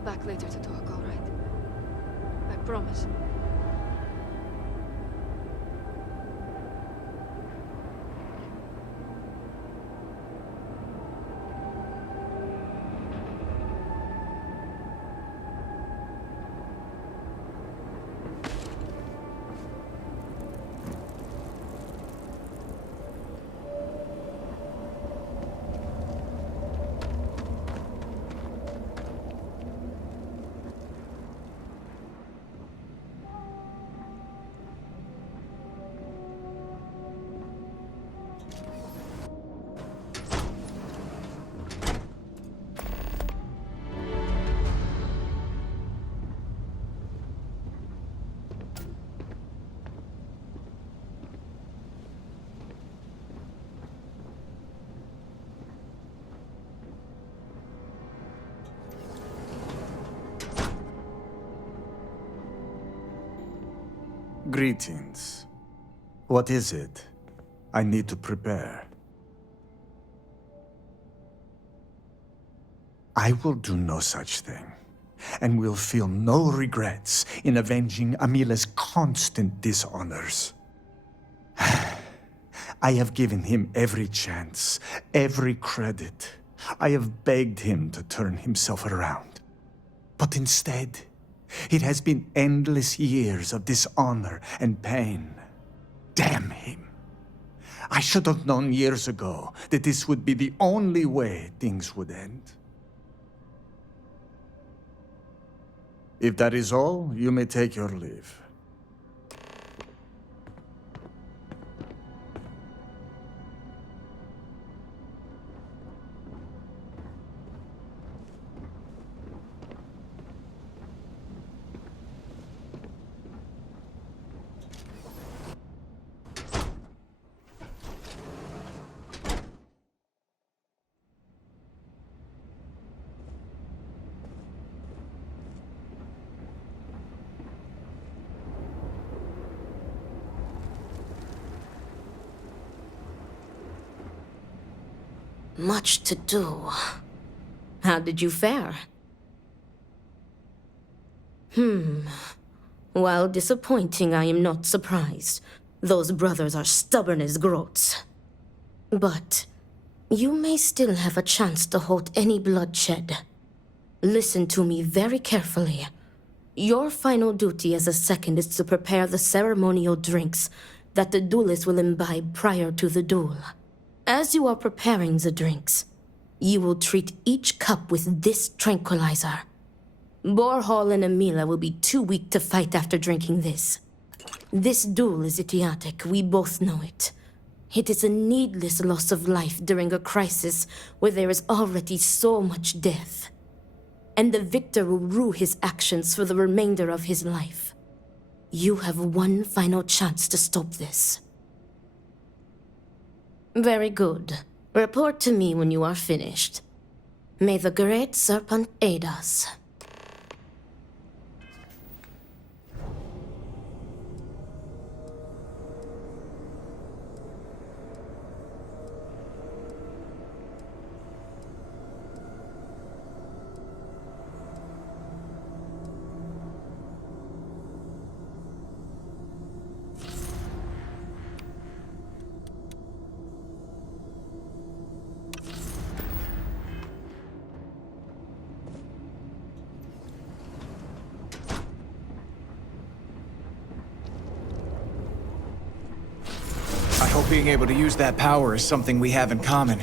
be back later to talk, all right? I promise. Greetings. What is it? I need to prepare. I will do no such thing, and will feel no regrets in avenging Amila's constant dishonors. I have given him every chance, every credit. I have begged him to turn himself around. But instead, it has been endless years of dishonor and pain. Damn him. I should have known years ago that this would be the only way things would end. If that is all, you may take your leave. Much to do. How did you fare? While disappointing, I am not surprised. Those brothers are stubborn as groats. But you may still have a chance to halt any bloodshed. Listen to me very carefully. Your final duty as a second is to prepare the ceremonial drinks that the duelists will imbibe prior to the duel. As you are preparing the drinks, you will treat each cup with this tranquilizer. Borhall and Amila will be too weak to fight after drinking this. This duel is idiotic, we both know it. It is a needless loss of life during a crisis where there is already so much death. And the victor will rue his actions for the remainder of his life. You have one final chance to stop this. Very good. Report to me when you are finished. May the Great Serpent aid us. I hope being able to use that power is something we have in common.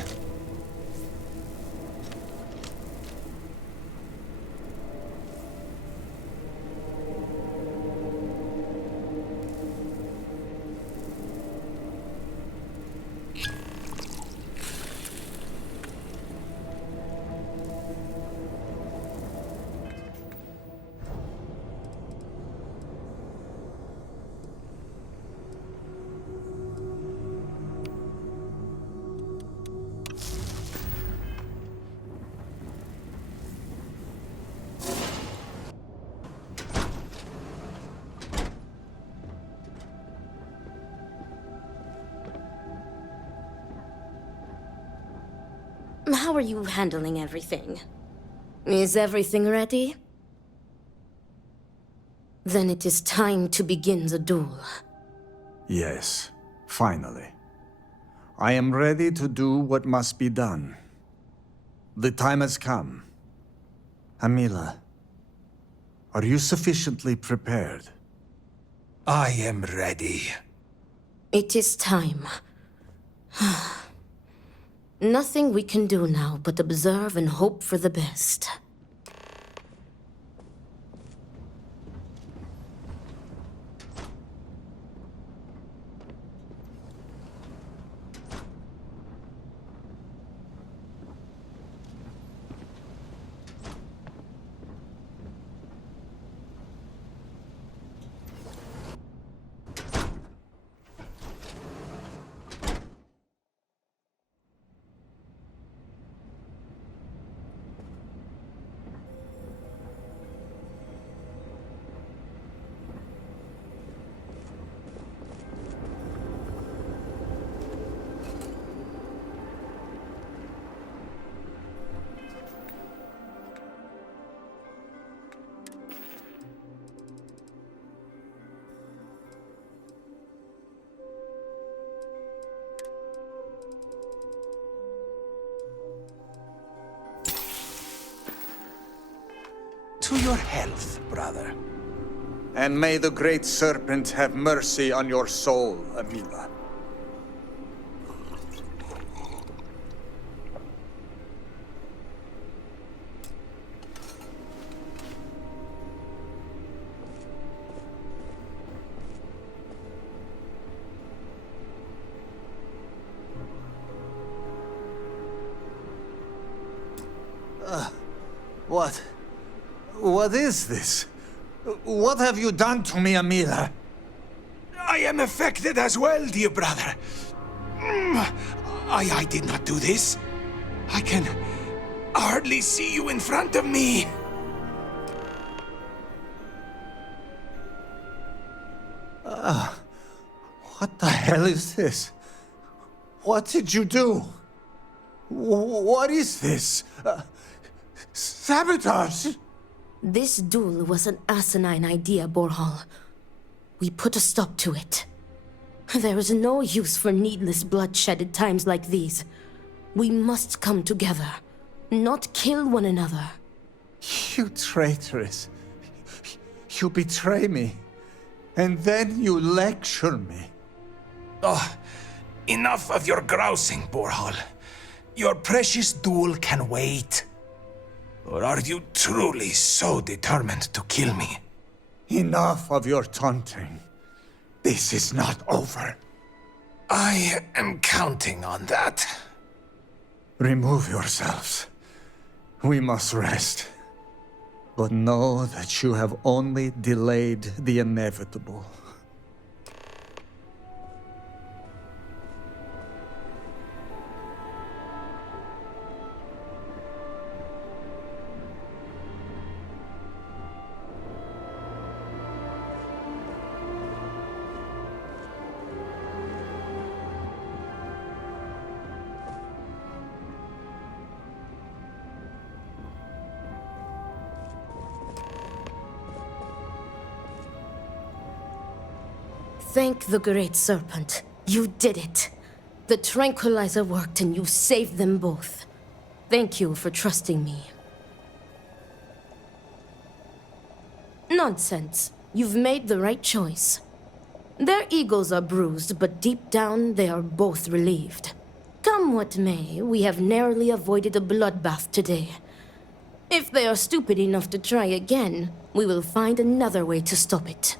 How are you handling everything? Is everything ready? Then it is time to begin the duel. Yes, finally. I am ready to do what must be done. The time has come. Amila, are you sufficiently prepared? I am ready. It is time. Nothing we can do now but observe and hope for the best. To your health, brother. And may the Great Serpent have mercy on your soul, Amila. What is this? What have you done to me, Amila? I am affected as well, dear brother. I did not do this. I can hardly see you in front of me. What the hell is this? What did you do? What is this? Sabotage! This duel was an asinine idea, Borhal. We put a stop to it. There is no use for needless bloodshed at times like these. We must come together, not kill one another. You traitoress. You betray me. And then you lecture me. Oh, enough of your grousing, Borhal. Your precious duel can wait. Or are you truly so determined to kill me? Enough of your taunting. This is not over. I am counting on that. Remove yourselves. We must rest. But know that you have only delayed the inevitable. Thank the Great Serpent. You did it. The tranquilizer worked and you saved them both. Thank you for trusting me. Nonsense. You've made the right choice. Their egos are bruised, but deep down they are both relieved. Come what may, we have narrowly avoided a bloodbath today. If they are stupid enough to try again, we will find another way to stop it.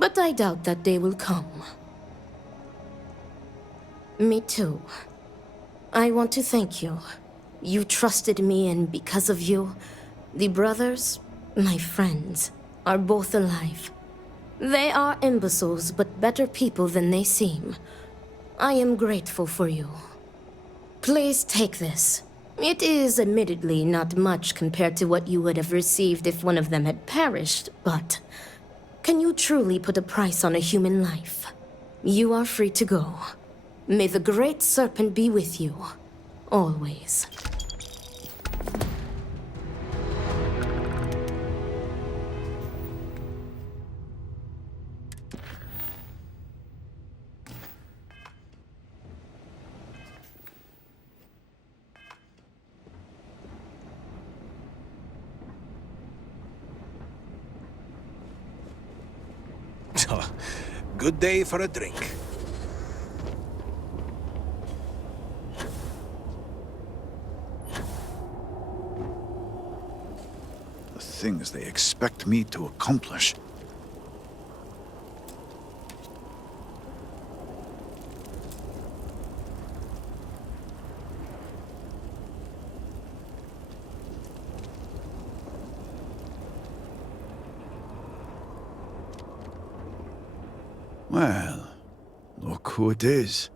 But I doubt that day will come. Me too. I want to thank you. You trusted me, and because of you, the brothers, my friends, are both alive. They are imbeciles, but better people than they seem. I am grateful for you. Please take this. It is admittedly not much compared to what you would have received if one of them had perished, but can you truly put a price on a human life? You are free to go. May the Great Serpent be with you, always. Good day for a drink. The things they expect me to accomplish. Well, look who it is.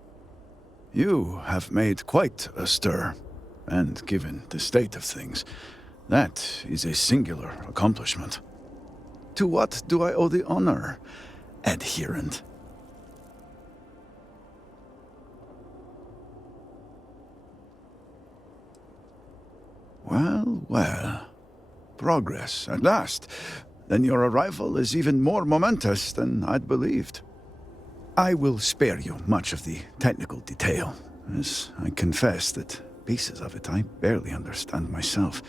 You have made quite a stir, and given the state of things, that is a singular accomplishment. To what do I owe the honor, adherent? Well, well. Progress, at last. Then your arrival is even more momentous than I'd believed. I will spare you much of the technical detail, as I confess that pieces of it I barely understand myself.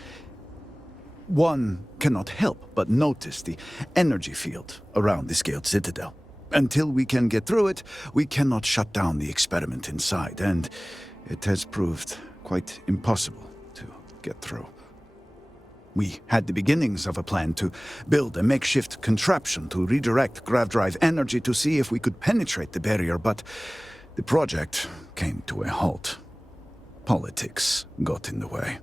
One cannot help but notice the energy field around the scaled citadel. Until we can get through it, we cannot shut down the experiment inside, and it has proved quite impossible to get through. We had the beginnings of a plan to build a makeshift contraption to redirect grav drive energy to see if we could penetrate the barrier, but the project came to a halt. Politics got in the way.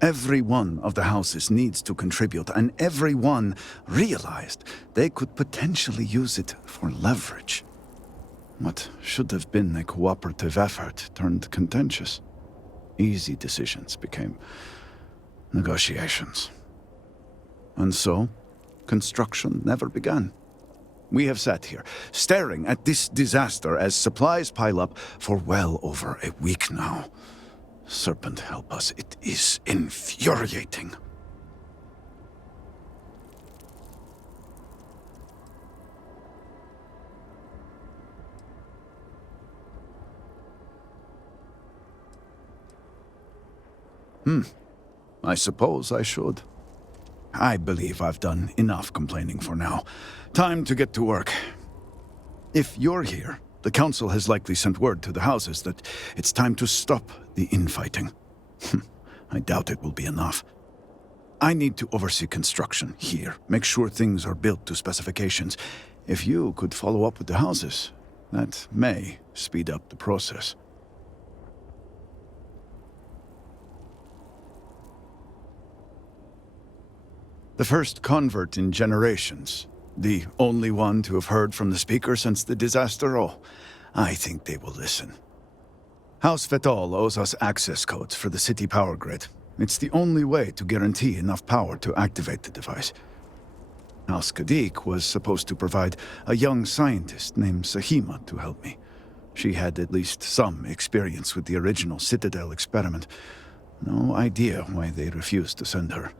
Every one of the houses needs to contribute, and every one realized they could potentially use it for leverage. What should have been a cooperative effort turned contentious. Easy decisions became negotiations. And so, construction never began. We have sat here, staring at this disaster as supplies pile up for well over a week now. Serpent help us, it is infuriating. I suppose I should. I believe I've done enough complaining for now. Time to get to work. If you're here, the Council has likely sent word to the houses that it's time to stop the infighting. I doubt it will be enough. I need to oversee construction here, make sure things are built to specifications. If you could follow up with the houses, that may speed up the process. The first convert in generations. The only one to have heard from the speaker since the disaster. Oh, I think they will listen. House Vetal owes us access codes for the city power grid. It's the only way to guarantee enough power to activate the device. House Kadik was supposed to provide a young scientist named Sahima to help me. She had at least some experience with the original Citadel experiment. No idea why they refused to send her.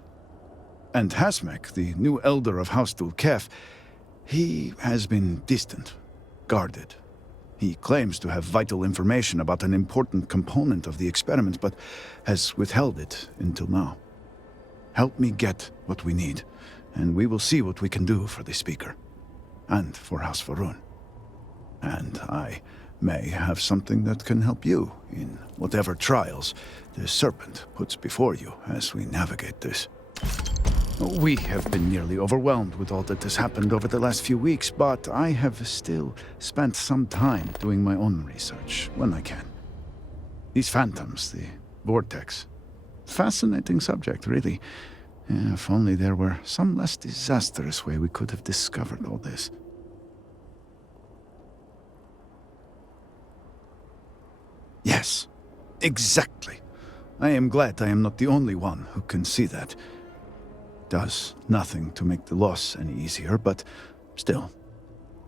And Hasmek, the new elder of House Dulkef, he has been distant, guarded. He claims to have vital information about an important component of the experiment, but has withheld it until now. Help me get what we need, and we will see what we can do for the Speaker, and for House Varun. And I may have something that can help you in whatever trials the Serpent puts before you as we navigate this. We have been nearly overwhelmed with all that has happened over the last few weeks, but I have still spent some time doing my own research when I can. These phantoms, the vortex. Fascinating subject, really. If only there were some less disastrous way we could have discovered all this. Yes, exactly. I am glad I am not the only one who can see that. Does nothing to make the loss any easier, but still.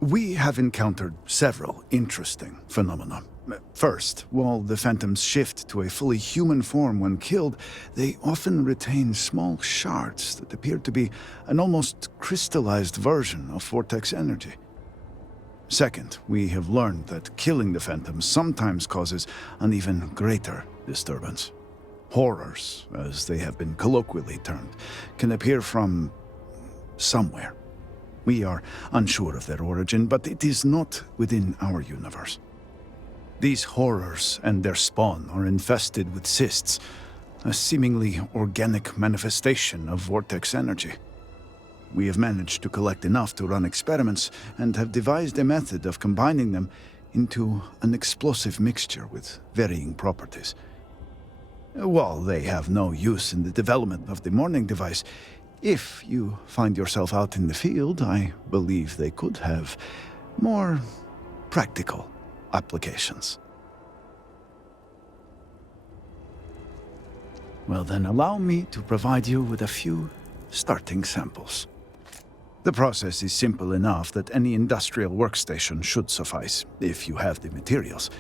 We have encountered several interesting phenomena. First, while the phantoms shift to a fully human form when killed, they often retain small shards that appear to be an almost crystallized version of vortex energy. Second, we have learned that killing the phantoms sometimes causes an even greater disturbance. Horrors, as they have been colloquially termed, can appear from somewhere. We are unsure of their origin, but it is not within our universe. These horrors and their spawn are infested with cysts, a seemingly organic manifestation of vortex energy. We have managed to collect enough to run experiments and have devised a method of combining them into an explosive mixture with varying properties. While they have no use in the development of the morning device, if you find yourself out in the field, I believe they could have more practical applications. Well then, allow me to provide you with a few starting samples. The process is simple enough that any industrial workstation should suffice, if you have the materials.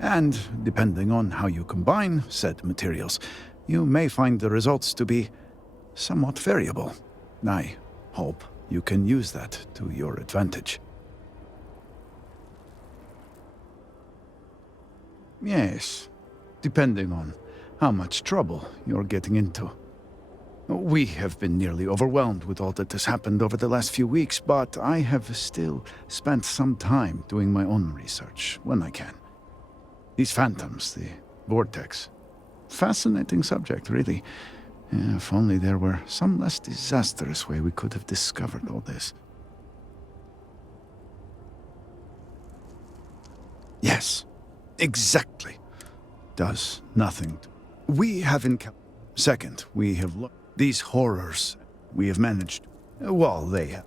And, depending on how you combine said materials, you may find the results to be somewhat variable. I hope you can use that to your advantage. Yes, depending on how much trouble you're getting into. We have been nearly overwhelmed with all that has happened over the last few weeks, but I have still spent some time doing my own research when I can. These phantoms, the vortex. Fascinating subject, really. If only there were some less disastrous way we could have discovered all this. Yes, exactly. Does nothing. We have encountered. Second, we have looked. These horrors we have managed. Well, they have.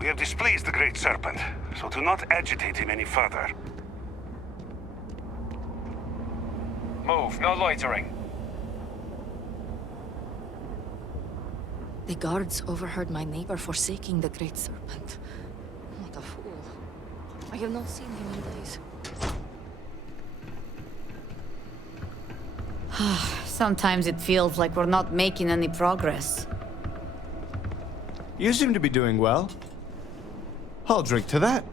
We have displeased the Great Serpent, so do not agitate him any further. Move, no loitering. The guards overheard my neighbor forsaking the Great Serpent. What a fool. I have not seen him in days. Sometimes it feels like we're not making any progress. You seem to be doing well. I'll drink to that.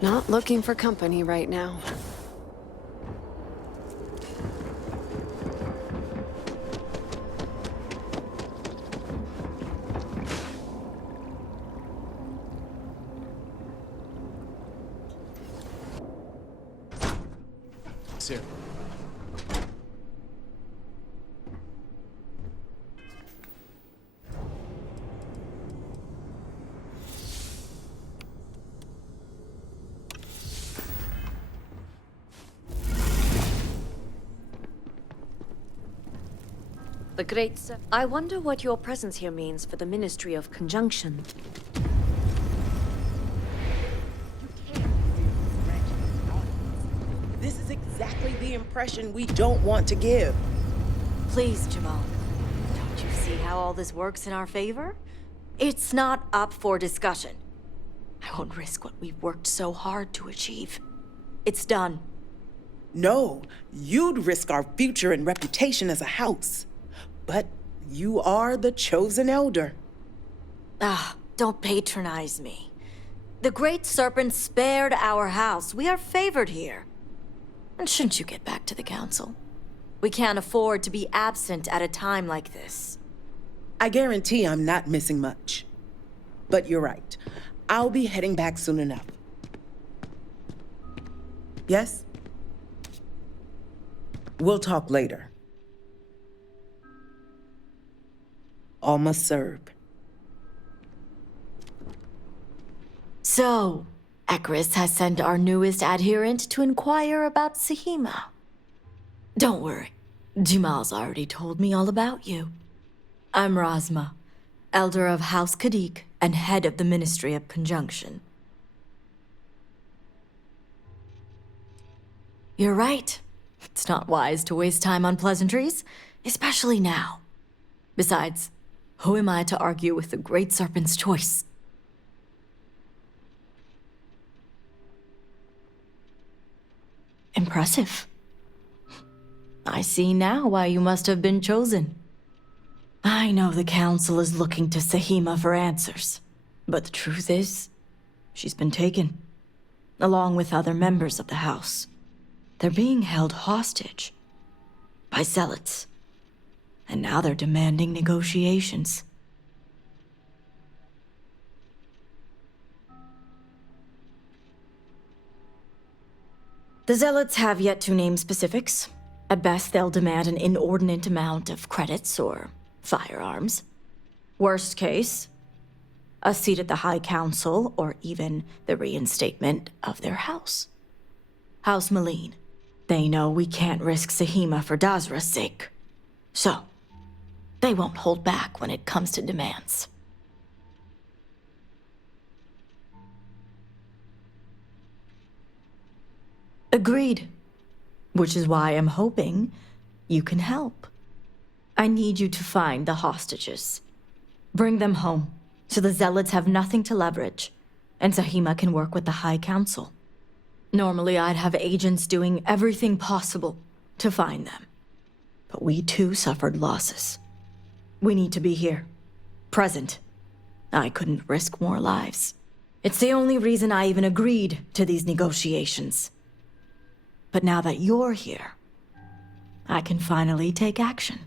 Not looking for company right now. Sir. The Great Sir. I wonder what your presence here means for the Ministry of Conjunction. This is exactly the impression we don't want to give. Please, Jamal. Don't you see how all this works in our favor? It's not up for discussion. I won't risk what we've worked so hard to achieve. It's done. No, you'd risk our future and reputation as a house. But you are the chosen elder. Don't patronize me. The Great Serpent spared our house. We are favored here. And shouldn't you get back to the council? We can't afford to be absent at a time like this. I guarantee I'm not missing much. But you're right. I'll be heading back soon enough. Yes? We'll talk later. All must serve. So, Akris has sent our newest adherent to inquire about Sahima. Don't worry, Jamal's already told me all about you. I'm Razma, Elder of House Kadik and head of the Ministry of Conjunction. You're right. It's not wise to waste time on pleasantries, especially now. Besides, who am I to argue with the Great Serpent's choice? Impressive. I see now why you must have been chosen. I know the Council is looking to Sahima for answers, but the truth is, she's been taken, along with other members of the House. They're being held hostage by zealots, and now they're demanding negotiations. The zealots have yet to name specifics. At best, they'll demand an inordinate amount of credits or firearms. Worst case, a seat at the High Council or even the reinstatement of their house. House Malene. They know we can't risk Sahima for Dazra's sake. So, they won't hold back when it comes to demands. Agreed. Which is why I'm hoping you can help. I need you to find the hostages. Bring them home, so the zealots have nothing to leverage, and Sahima can work with the High Council. Normally, I'd have agents doing everything possible to find them. But we too suffered losses. We need to be here, present. I couldn't risk more lives. It's the only reason I even agreed to these negotiations. But now that you're here, I can finally take action.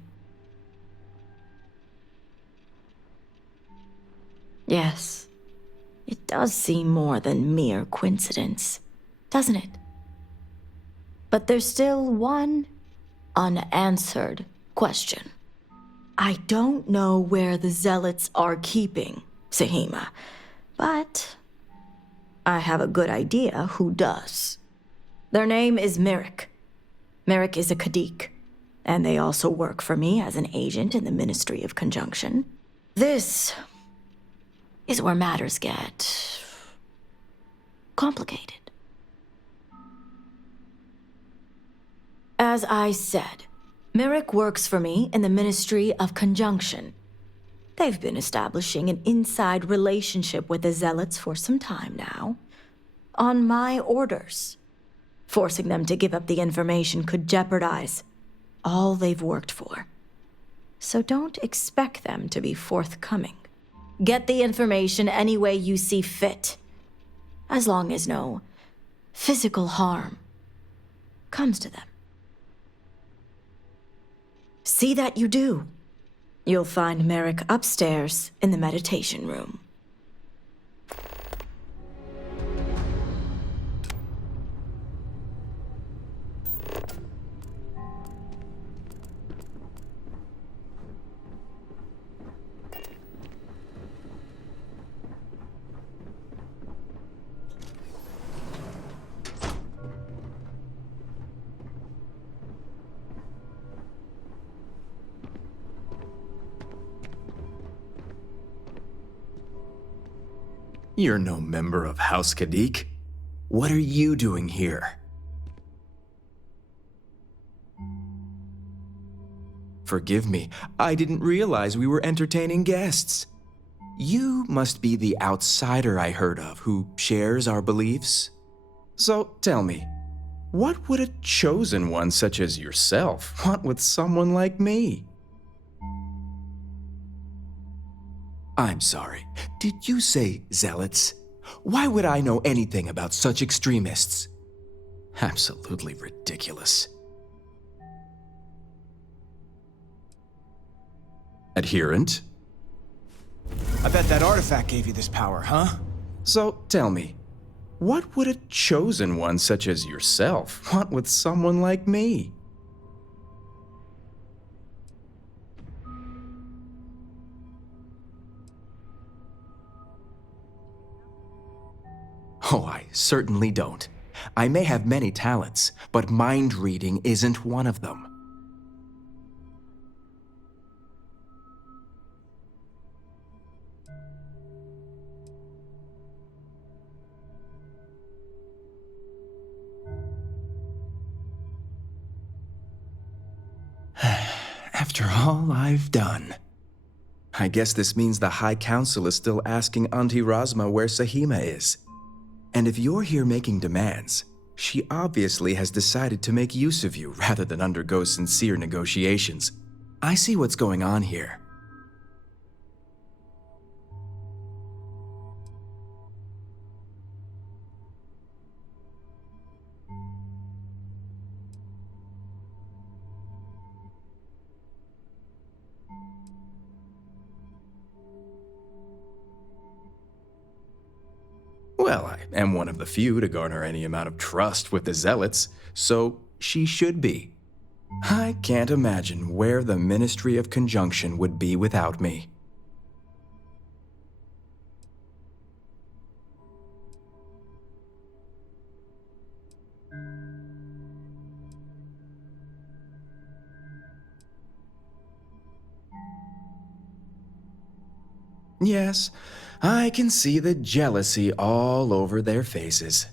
Yes, it does seem more than mere coincidence, doesn't it? But there's still one unanswered question. I don't know where the zealots are keeping Sahima, but I have a good idea who does. Their name is Merrick. Merrick is a Kadik, and they also work for me as an agent in the Ministry of Conjunction. This is where matters get complicated. As I said, Merrick works for me in the Ministry of Conjunction. They've been establishing an inside relationship with the Zealots for some time now, on my orders. Forcing them to give up the information could jeopardize all they've worked for. So don't expect them to be forthcoming. Get the information any way you see fit, as long as no physical harm comes to them. See that you do. You'll find Merrick upstairs in the meditation room. You're no member of House Kadik. What are you doing here? Forgive me, I didn't realize we were entertaining guests. You must be the outsider I heard of who shares our beliefs. So tell me, what would a chosen one such as yourself want with someone like me? I'm sorry, did you say zealots? Why would I know anything about such extremists? Absolutely ridiculous. Adherent? I bet that artifact gave you this power, huh? So tell me, what would a chosen one such as yourself want with someone like me? Oh, I certainly don't. I may have many talents, but mind reading isn't one of them. After all I've done. I guess this means the High Council is still asking Auntie Rosma where Sahima is. And if you're here making demands, she obviously has decided to make use of you rather than undergo sincere negotiations. I see what's going on here. Well, I am one of the few to garner any amount of trust with the Zealots, so she should be. I can't imagine where the Ministry of Conjunction would be without me. Yes, I can see the jealousy all over their faces.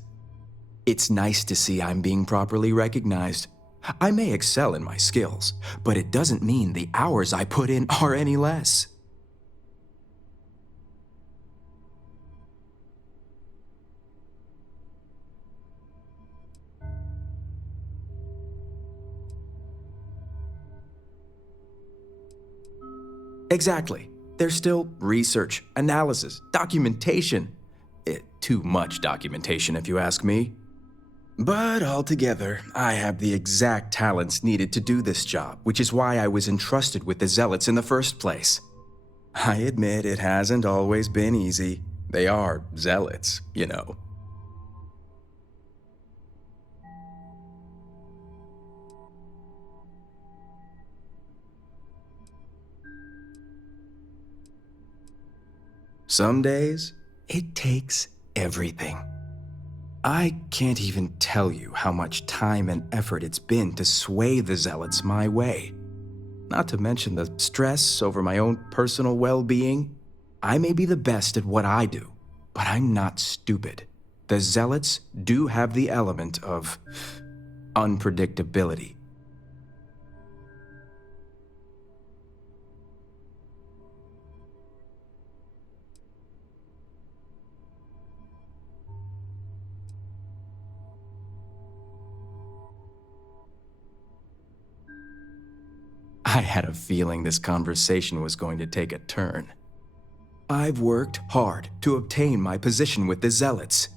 It's nice to see I'm being properly recognized. I may excel in my skills, but it doesn't mean the hours I put in are any less. Exactly. There's still research, analysis, documentation. Too much documentation, if you ask me. But altogether, I have the exact talents needed to do this job, which is why I was entrusted with the Zealots in the first place. I admit it hasn't always been easy. They are Zealots, you know. Some days, it takes everything. I can't even tell you how much time and effort it's been to sway the Zealots my way. Not to mention the stress over my own personal well-being. I may be the best at what I do, but I'm not stupid. The Zealots do have the element of unpredictability. I had a feeling this conversation was going to take a turn. I've worked hard to obtain my position with the Zealots.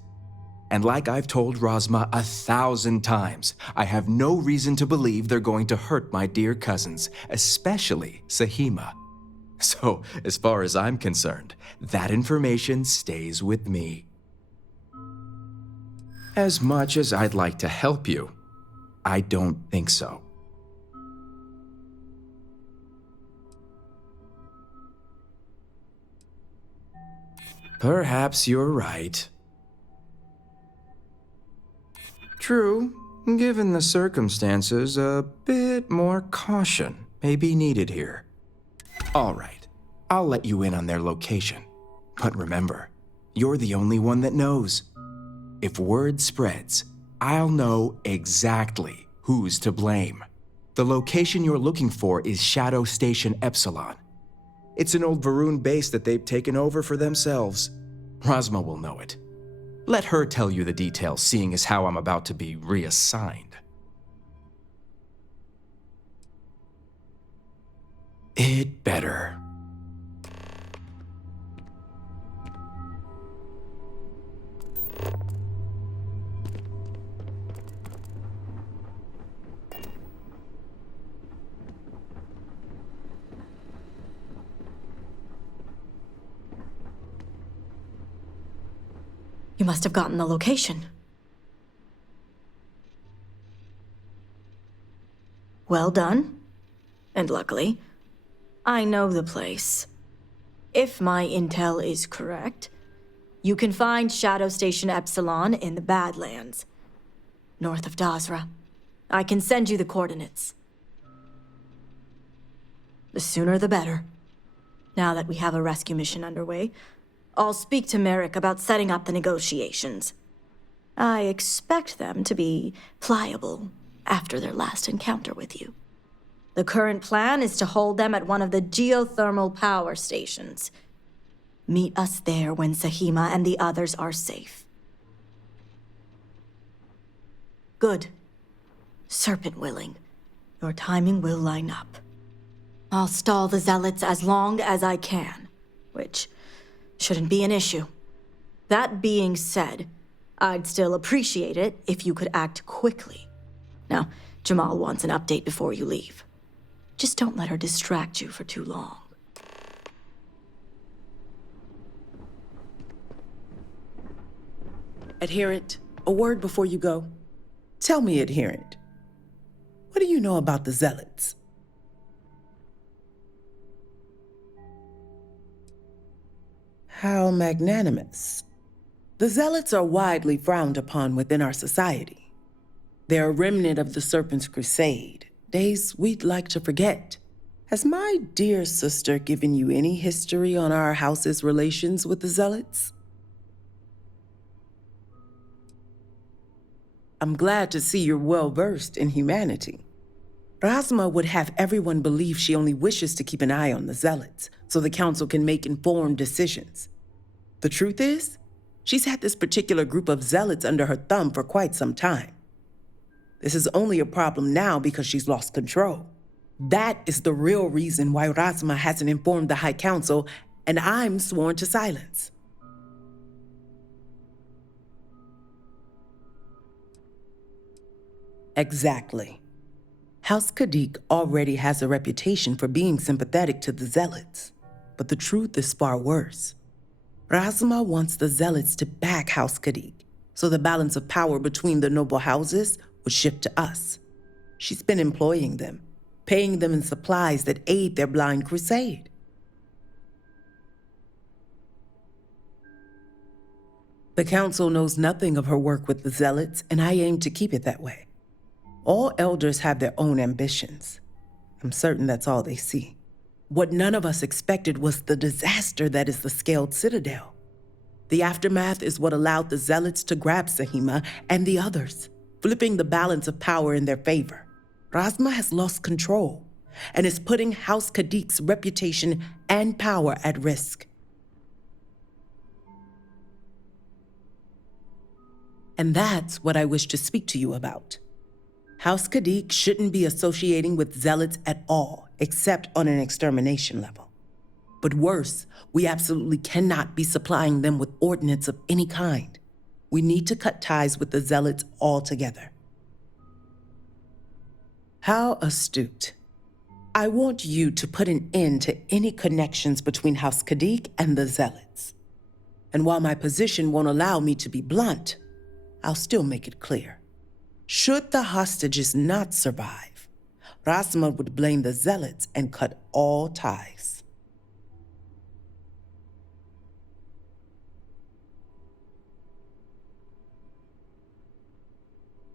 And like I've told Rosma 1,000 times, I have no reason to believe they're going to hurt my dear cousins, especially Sahima. So, as far as I'm concerned, that information stays with me. As much as I'd like to help you, I don't think so. Perhaps you're right. True, given the circumstances, a bit more caution may be needed here. All right, I'll let you in on their location. But remember, you're the only one that knows. If word spreads, I'll know exactly who's to blame. The location you're looking for is Shadow Station Epsilon. It's an old Varun base that they've taken over for themselves. Rosma will know it. Let her tell you the details, seeing as how I'm about to be reassigned. It better. You must have gotten the location. Well done. And luckily, I know the place. If my intel is correct, you can find Shadow Station Epsilon in the Badlands, north of Dazra. I can send you the coordinates. The sooner the better. Now that we have a rescue mission underway, I'll speak to Merrick about setting up the negotiations. I expect them to be pliable after their last encounter with you. The current plan is to hold them at one of the geothermal power stations. Meet us there when Sahima and the others are safe. Good. Serpent willing, your timing will line up. I'll stall the Zealots as long as I can, which shouldn't be an issue. That being said, I'd still appreciate it if you could act quickly. Now, Jamal wants an update before you leave. Just don't let her distract you for too long. Adherent, a word before you go. Tell me, Adherent, what do you know about the Zealots? How magnanimous. The Zealots are widely frowned upon within our society. They're a remnant of the Serpent's Crusade, days we'd like to forget. Has my dear sister given you any history on our house's relations with the Zealots? I'm glad to see you're well-versed in humanity. Rasma would have everyone believe she only wishes to keep an eye on the Zealots, so the Council can make informed decisions. The truth is, she's had this particular group of Zealots under her thumb for quite some time. This is only a problem now because she's lost control. That is the real reason why Rasma hasn't informed the High Council, and I'm sworn to silence. Exactly. House Kadik already has a reputation for being sympathetic to the Zealots, but the truth is far worse. Rasma wants the Zealots to back House Kadik, so the balance of power between the noble houses would shift to us. She's been employing them, paying them in supplies that aid their blind crusade. The Council knows nothing of her work with the Zealots, and I aim to keep it that way. All elders have their own ambitions. I'm certain that's all they see. What none of us expected was the disaster that is the Scaled Citadel. The aftermath is what allowed the Zealots to grab Sahima and the others, flipping the balance of power in their favor. Rasma has lost control and is putting House Kadik's reputation and power at risk. And that's what I wish to speak to you about. House Kadik shouldn't be associating with Zealots at all, except on an extermination level. But worse, we absolutely cannot be supplying them with ordnance of any kind. We need to cut ties with the Zealots altogether. How astute. I want you to put an end to any connections between House Kadik and the Zealots. And while my position won't allow me to be blunt, I'll still make it clear. Should the hostages not survive, Rasma would blame the Zealots and cut all ties.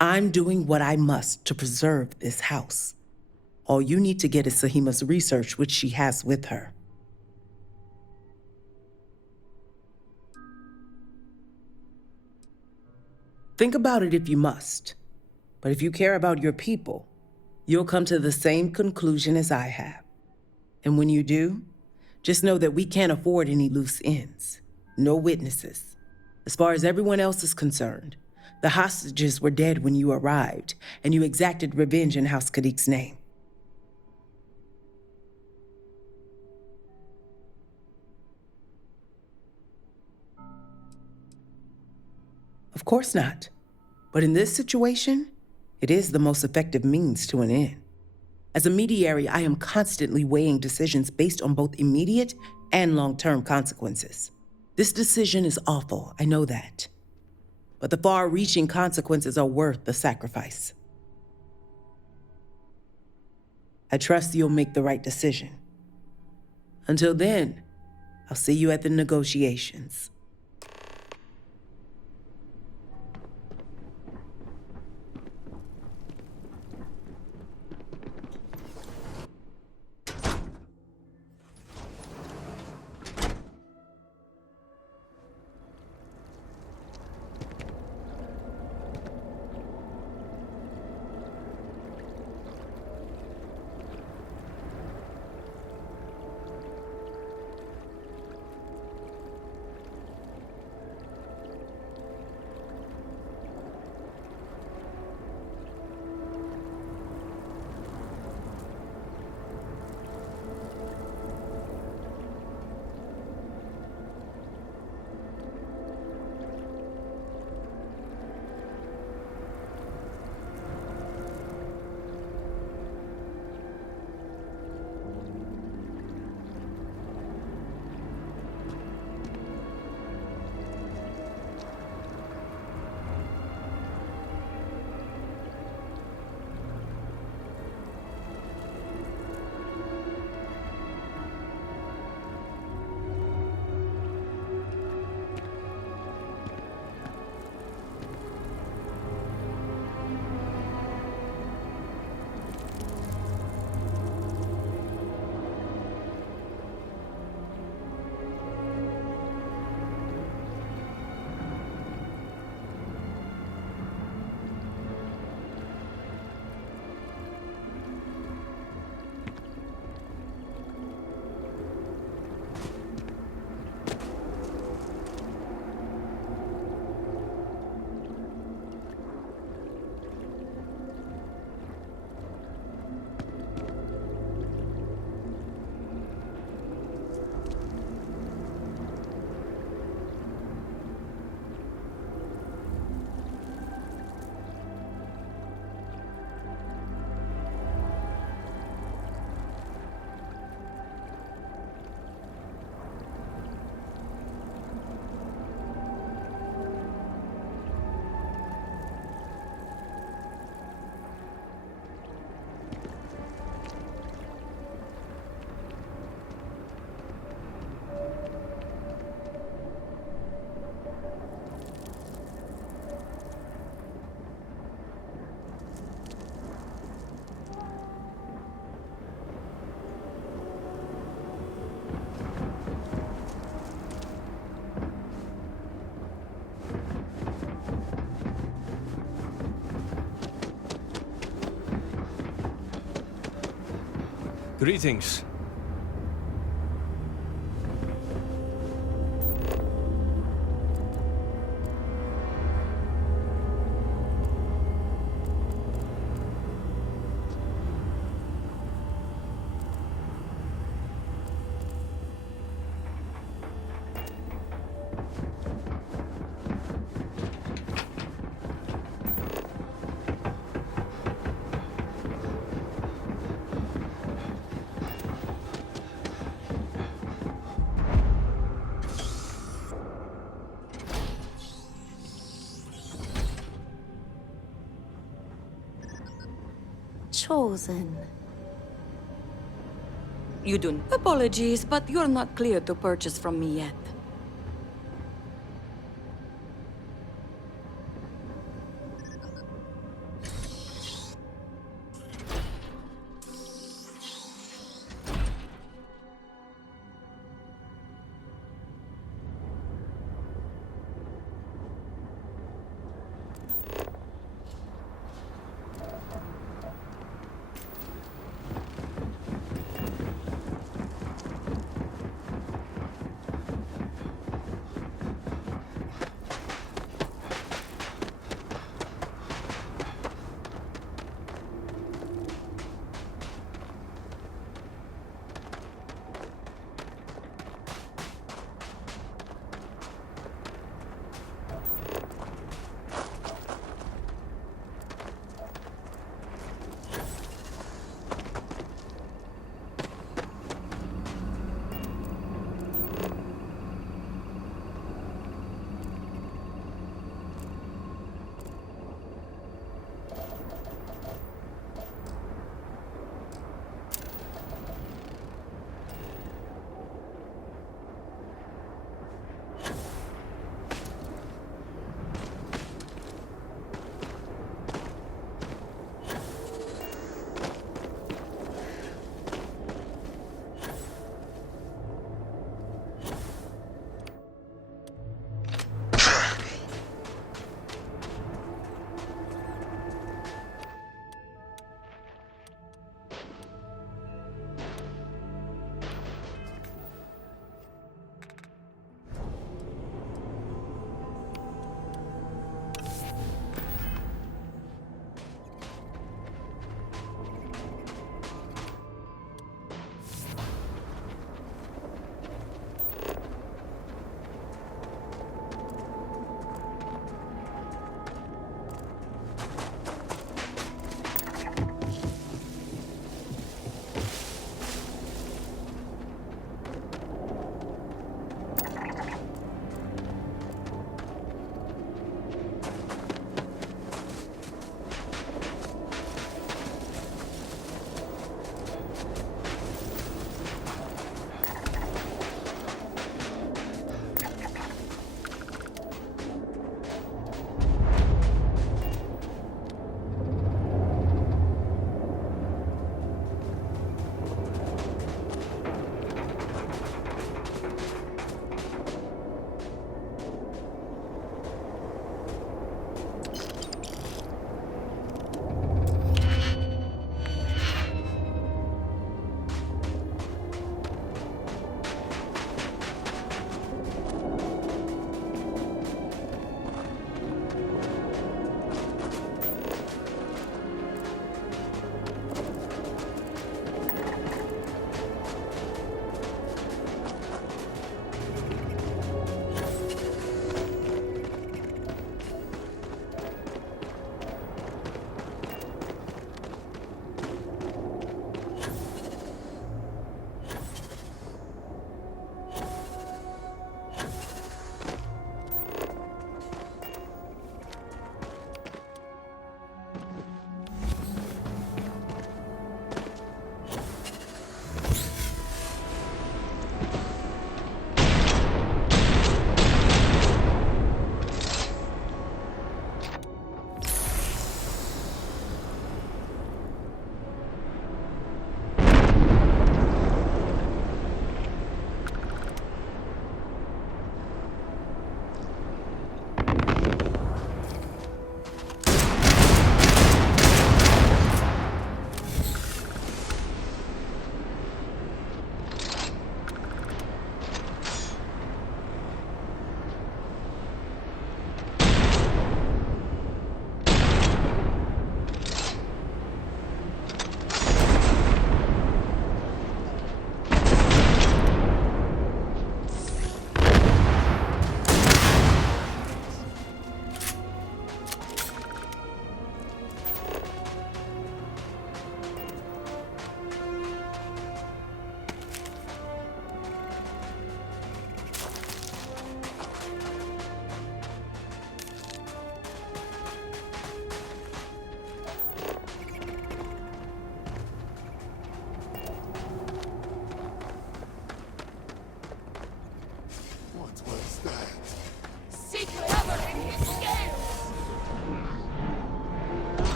I'm doing what I must to preserve this house. All you need to get is Sahima's research, which she has with her. Think about it if you must. But if you care about your people, you'll come to the same conclusion as I have. And when you do, just know that we can't afford any loose ends. No witnesses. As far as everyone else is concerned, the hostages were dead when you arrived, and you exacted revenge in House Kadik's name. Of course not. But in this situation, it is the most effective means to an end. As a mediary, I am constantly weighing decisions based on both immediate and long-term consequences. This decision is awful, I know that. But the far-reaching consequences are worth the sacrifice. I trust you'll make the right decision. Until then, I'll see you at the negotiations. Greetings. Chosen. Yudun, apologies, but you're not clear to purchase from me yet.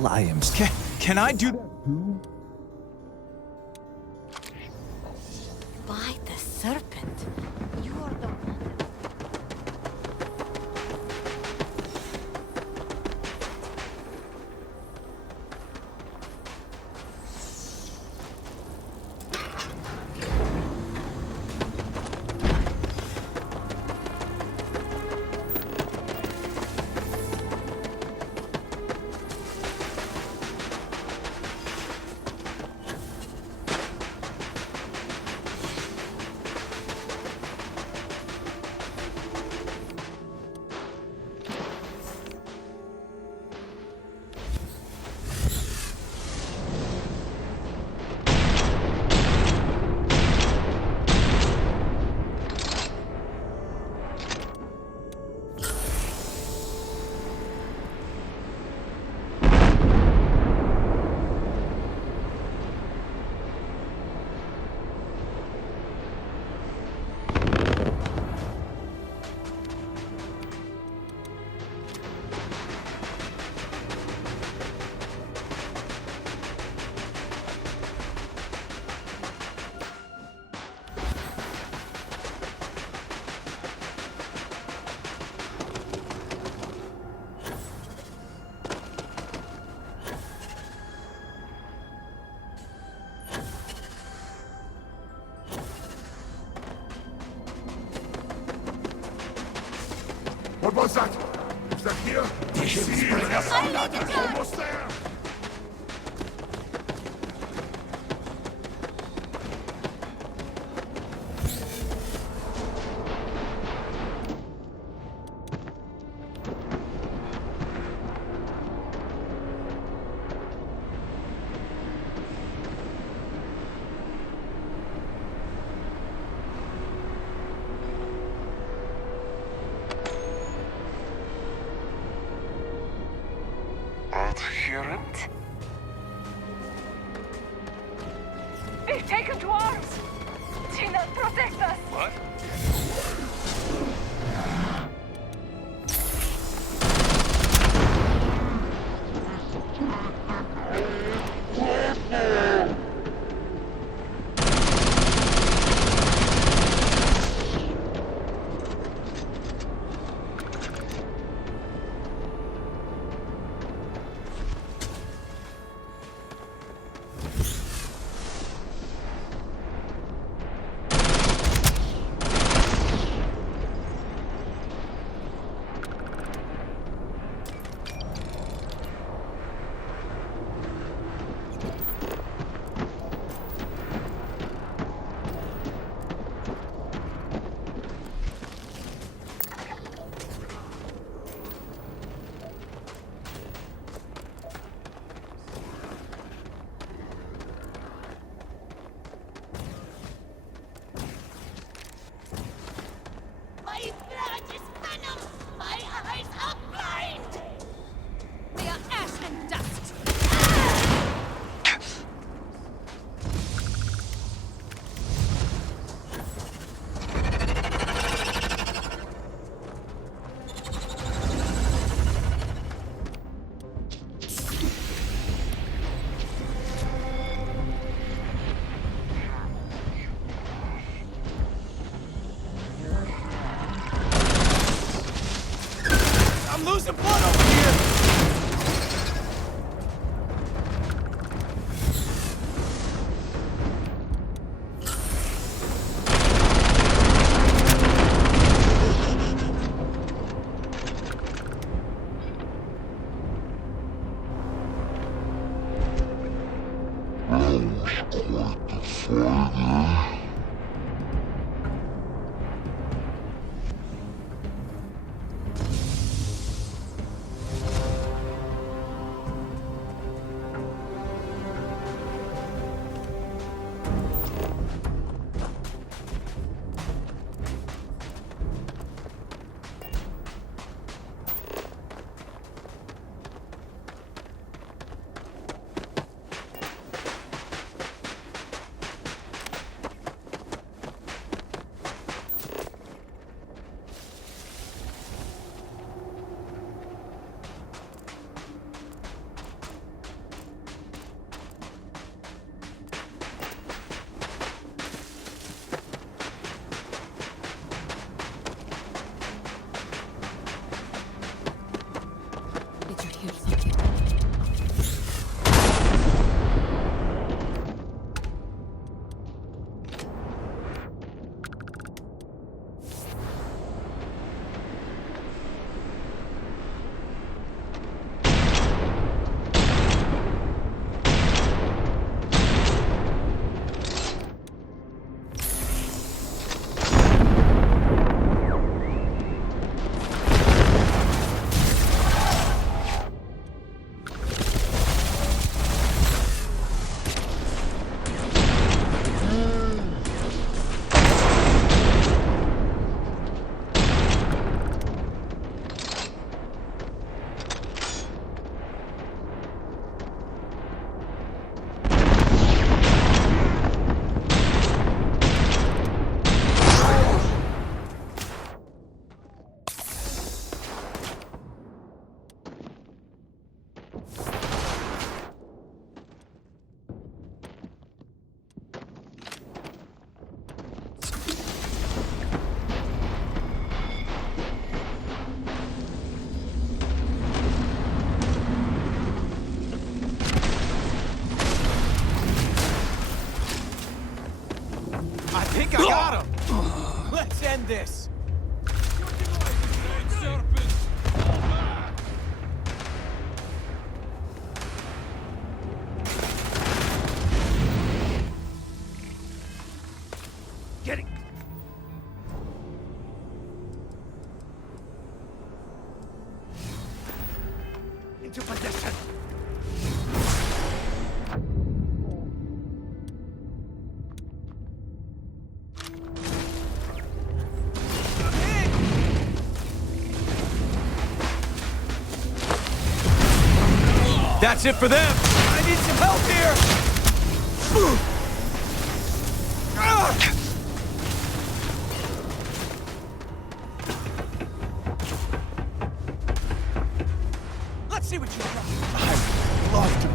Well, I am... Can I do that? By the serpent. You are the one. What was that? Is that here? Almost there! Adherent? They've taken to arms! Tina, protect us! What? I'm losing blood over here! I think I got him! Let's end this! Getting... Into position! That's it for them! I need some help here! Let's see what you got. I'd love to.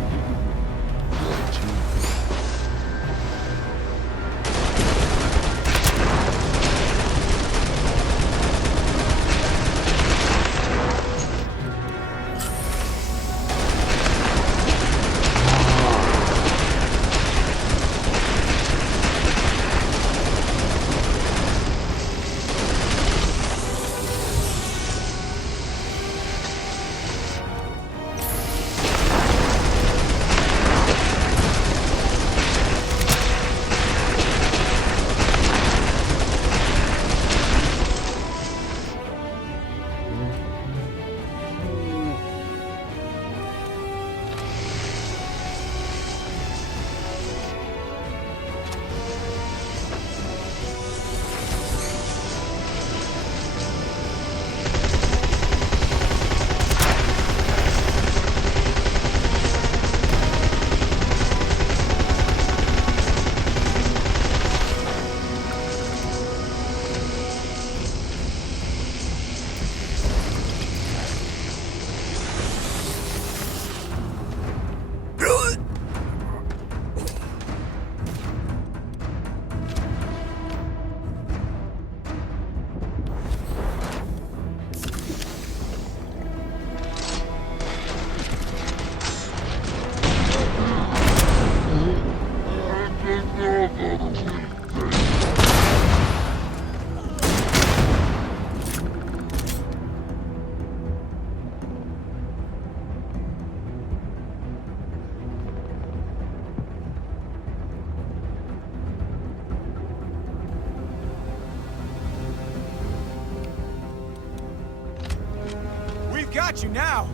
Got you now!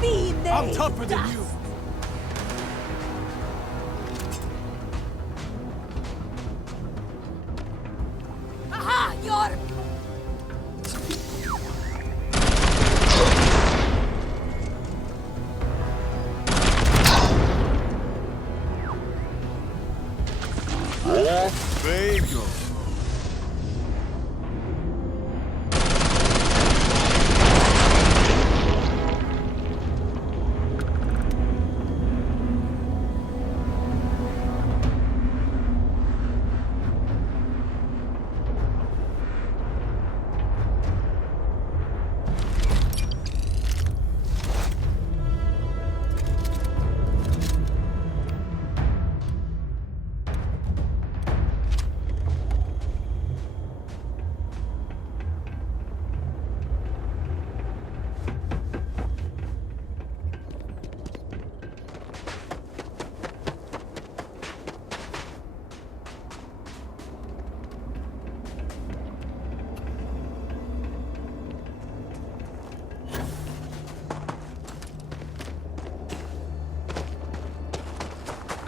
I'm tougher than you! Aha! You're... Gregor.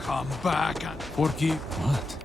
Come back and... Porky, what?